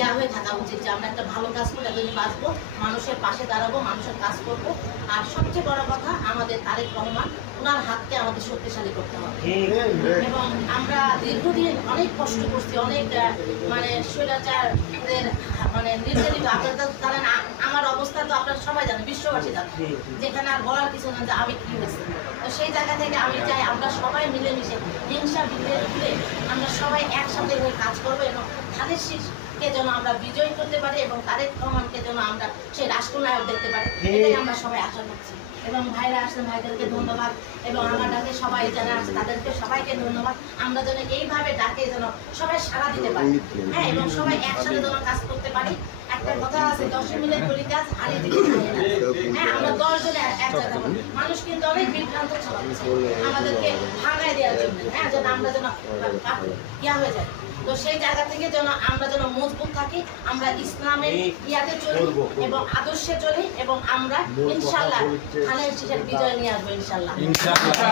ইয়া হয়ে থাকা উচিত যে আমরা একটা ভালো কাজ করে এতদিন বাঁচবো, মানুষের পাশে দাঁড়াবো, মানুষের কাজ করব। আর সবচেয়ে বড় কথা আমাদের তারেক রহমান ওনার হাতকে আমাদের শক্তিশালী করতে হবে। এবং আমরা দীর্ঘদিন অনেক কষ্ট করছি, অনেক মানে স্বৈরাচারদের মানে নির্যাতিত। আপনারা জানেন আমার অবস্থা তো আপনারা সবাই জানেন, বিশ্ববাসী জানেন, যেখানে আর বলার কিছু না যে আমি কি হয়েছে। তো সেই জায়গা থেকে আমি চাই আমরা সবাই মিলেমিশে হিংসা বিদ্বেষ ভুলে আমরা সবাই একসাথে হয়ে কাজ করবো এবং ধানের শীষকে যেন আমরা বিজয়ী করতে পারি এবং তারেক রহমানকে যেন আমরা সেই রাষ্ট্রনায়ক দেখতে পারি, এটাই আমরা সবাই আশা করছি। এবং ভাইরা আসেন, ভাইদেরকে ধন্যবাদ। এবং আমার ডাকে সবাই যারা আছে তাদেরকে সবাইকে ধন্যবাদ। আমরা যেন এইভাবে ডাকে যেন সবাই সাড়া দিতে পারি, হ্যাঁ, এবং সবাই একসাথে যেন কাজ করতে পারি। একটা কথা আছে, 10 মিলে করি কাজ, হারিয়ে দিতে পারি না। হ্যাঁ, আমরা 10 জনে এক জায়গা হবো। মানুষ কিন্তু অনেক বিভ্রান্ত ছড়াচ্ছে আমাদেরকে ভাঙায় দেওয়ার জন্য, হ্যাঁ, যেন আমরা যেন ইয়া হয়ে যায়। তো সেই জায়গা থেকে যেন আমরা যেন মজবুত থাকি, আমরা ইসলামের ইয়াতে চলি এবং আদর্শে চলি এবং আমরা ইনশাআল্লাহ ধানের শীষের বিজয় নিয়ে আসবো ইনশাআল্লাহ। ইনশাআল্লাহ।